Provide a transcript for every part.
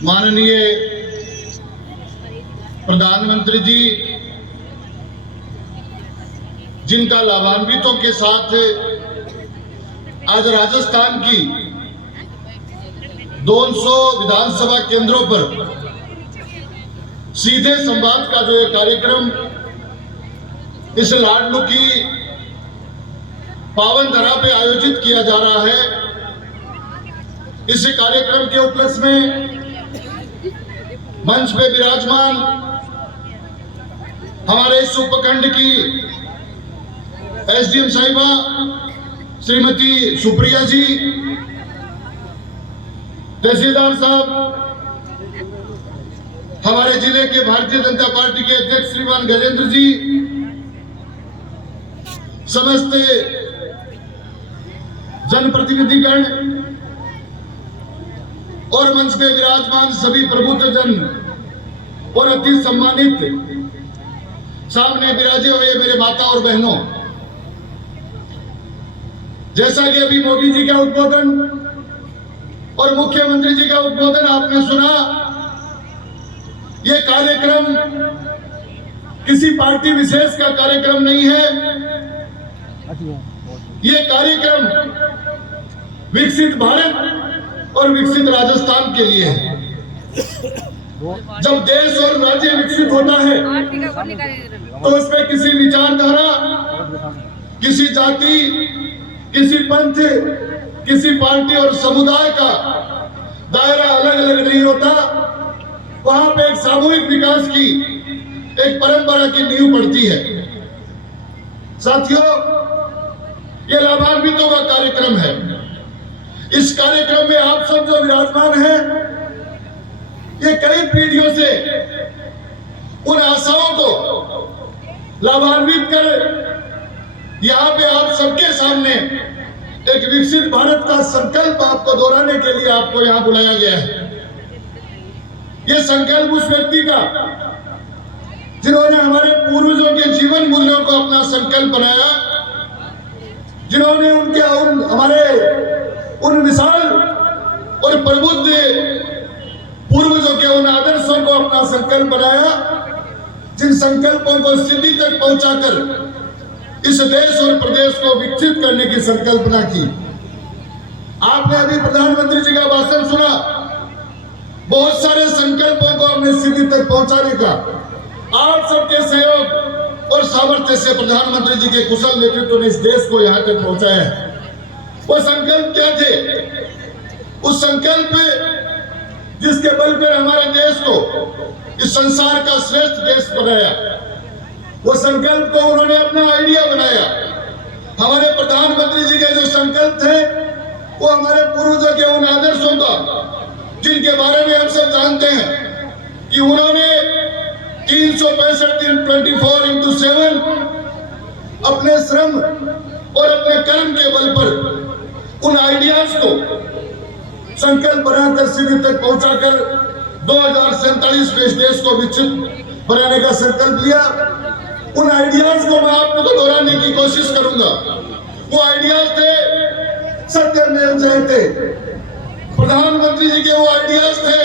माननीय प्रधानमंत्री जी, जिनका लाभान्वितों के साथ आज राजस्थान की 200 विधानसभा केंद्रों पर सीधे संवाद का जो ये कार्यक्रम इस लाडलू की पावन धरा पे आयोजित किया जा रहा है, इस कार्यक्रम के उपलक्ष्य में मंच पे विराजमान हमारे इस उपखंड की एसडीएम साहिबा श्रीमती सुप्रिया जी, तहसीलदार साहब, हमारे जिले के भारतीय जनता पार्टी के अध्यक्ष श्रीमान गजेंद्र जी, समस्त जनप्रतिनिधिगण और मंच पे विराजमान सभी प्रबुद्धजन और अति सम्मानित सामने विराजे हुए मेरे माता और बहनों, जैसा कि अभी मोदी जी का उद्बोधन और मुख्यमंत्री जी का उद्बोधन आपने सुना, ये कार्यक्रम किसी पार्टी विशेष का कार्यक्रम नहीं है। ये कार्यक्रम विकसित भारत और विकसित राजस्थान के लिए है। जब देश और राज्य विकसित होता है तो उसमें किसी विचारधारा, किसी जाति, किसी पंथ, किसी पार्टी और समुदाय का दायरा अलग अलग नहीं होता। वहां पे एक सामूहिक विकास की एक परंपरा की नींव पड़ती है। साथियों, ये लाभान्वितों का कार्यक्रम है। इस कार्यक्रम में आप सब जो विराजमान हैं, ये कई पीढ़ियों से उन आशाओं को लाभान्वित कर यहाँ पे आप सबके सामने एक विकसित भारत का संकल्प आपको दोहराने के लिए आपको यहाँ बुलाया गया है। ये संकल्प उस व्यक्ति का जिन्होंने हमारे पूर्वजों के जीवन मूल्यों को अपना संकल्प बनाया, जिन्होंने हमारे उन विशाल और प्रबुद्ध पूर्वजों के उन आदर्शों को अपना संकल्प बनाया, जिन संकल्पों को सिद्धि तक पहुंचाकर इस देश और प्रदेश को विकसित करने की संकल्पना की। आपने अभी प्रधानमंत्री जी का भाषण सुना, बहुत सारे संकल्पों को हमने सिद्धि तक पहुंचाने का आप सबके सहयोग और सामर्थ्य से प्रधानमंत्री जी के कुशल नेतृत्व ने इस देश को यहाँ तक पहुंचाया है। वो संकल्प क्या थे? उस संकल्प जिसके बल पर हमारे देश को इस संसार का श्रेष्ठ देश बनाया, वो संकल्प को उन्होंने अपना आइडिया बनाया। हमारे प्रधानमंत्री जी के जो संकल्प थे वो हमारे पूर्वजों के उन आदर्शों का, जिनके बारे में हम सब जानते हैं कि उन्होंने 365 दिन 24x7 अपने श्रम और अपने कर्म के बल पर उन आइडियाज को संकल्प बनाकर सिद्धि तक पहुंचाकर 2047 में इस देश को विकसित बनाने का संकल्प लिया। उन आइडियाज को मैं आप लोगों को दोहराने की कोशिश करूंगा। वो आइडियाज थे सत्यमेव जयते। प्रधानमंत्री जी के वो आइडियाज थे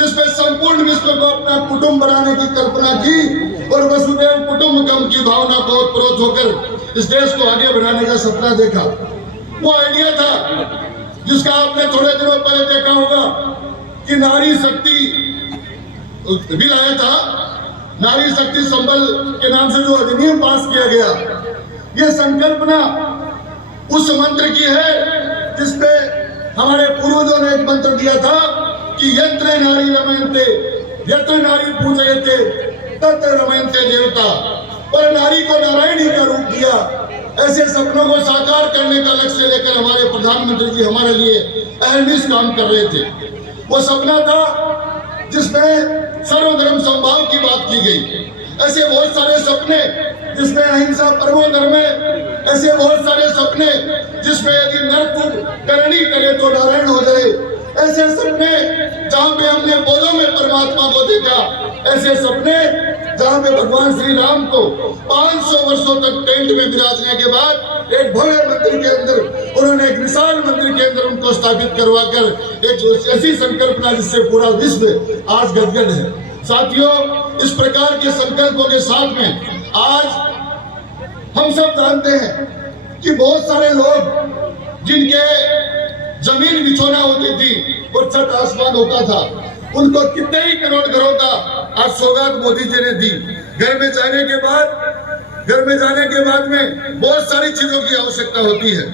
जिसमें संपूर्ण विश्व को अपना कुटुंब बनाने की कल्पना की और वसुधैव कुटुंबकम की भावना को ओतप्रोत होकर इस देश को आगे बढ़ाने का सपना देखा। वो आइडिया था जिसका आपने थोड़े दिनों पहले देखा होगा कि नारी शक्ति बिल आया था, नारी शक्ति संबल के नाम से जो अधिनियम पास किया गया। ये संकल्पना उस मंत्र की है जिसपे हमारे पूर्वजों ने एक मंत्र दिया था कि यत्र नारी रमयन्ते यत्र नारी पूजयते तत्र रमयन्ते देवता। पर नारी को नारायणी का रूप दिया। ऐसे सपनों को साकार करने का लक्ष्य लेकर हमारे प्रधानमंत्री जी हमारे लिए अहर्निश काम कर रहे थे। वो सपना था जिसमें सर्वधर्म समभाव की बात की गई। ऐसे बहुत सारे सपने जिसमें अहिंसा परमो धर्मे, ऐसे बहुत सारे सपने जिसमें यदि नर करणी करे तो नारायण हो जाए, ऐसे सपने जहाँ पे हमने पौधों में परमात्मा को देखा, ऐसे सपने जहाँ पे भगवान श्री राम को 500 वर्षों तक टेंट में विराजने के बाद एक भव्य मंदिर के अंदर, उन्होंने एक विशाल मंदिर के अंदर उनको स्थापित करवाकर एक ऐसी संकल्पना जिससे पूरा विश्व आज गदगद है। साथियों, इस प्रकार के संकल्पों के साथ में आज हम सब जानते हैं कि बहुत सारे लोग जिनके जमीन बिछोना होती थी और छत आसमान होता था, उनको कितने ही करोड़ घरों का आज सौगात मोदी जी ने दी। घर में जाने के बाद में बहुत सारी चीजों की आवश्यकता होती है,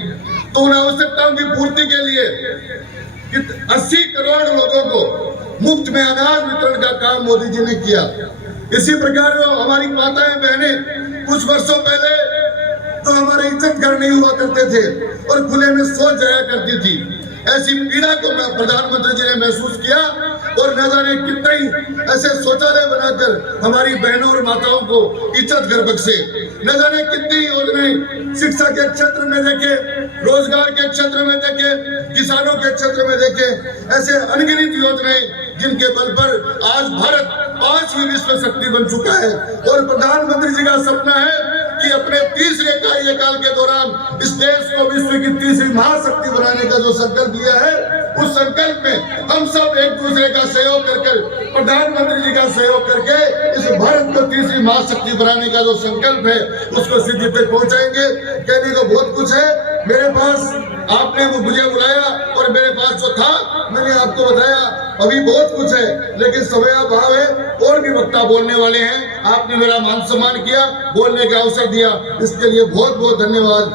तो उन आवश्यकताओं की पूर्ति के लिए 80 करोड़ लोगों को मुफ्त में अनाज वितरण का काम मोदी जी ने किया। इसी प्रकार हमारी माताएं बहनें कुछ वर्षों पहले तो हमारे इज्जत घर नहीं हुआ करते थे और खुले में शौच जाया करती थी, ऐसी पीड़ा को प्रधानमंत्री जी ने महसूस किया और न जाने कितने ही ऐसे शौचालय बनाकर हमारी बहनों और माताओं को इज्जत घर बख्शे। न जाने कितनी योजनाएं शिक्षा के क्षेत्र में देखे, रोजगार के क्षेत्र में देखे, किसानों के क्षेत्र में देखे, ऐसे अनगिनत योजनाएं जिनके बल पर आज भारत 5वीं विश्व शक्ति बन चुका है। और प्रधानमंत्री जी का सपना है कि अपने तीसरे कार्यकाल के दौरान इस देश को विश्व की तीसरी महाशक्ति बनाने का जो संकल्प लिया है, उस संकल्प में हम सब एक दूसरे का सहयोग कर प्रधानमंत्री जी का सहयोग करके इस भारत को तीसरी महाशक्ति बनाने का जो संकल्प है उसको सिद्धि तक पहुंचाएंगे। कहने को बहुत कुछ है, मेरे पास आपने मुझे बुलाया और मेरे पास जो था मैंने आपको बताया, अभी बहुत कुछ है लेकिन समय अभाव है, और भी वक्ता बोलने वाले हैं। आपने मेरा मान सम्मान किया, बोलने का अवसर दिया, इसके लिए बहुत बहुत धन्यवाद।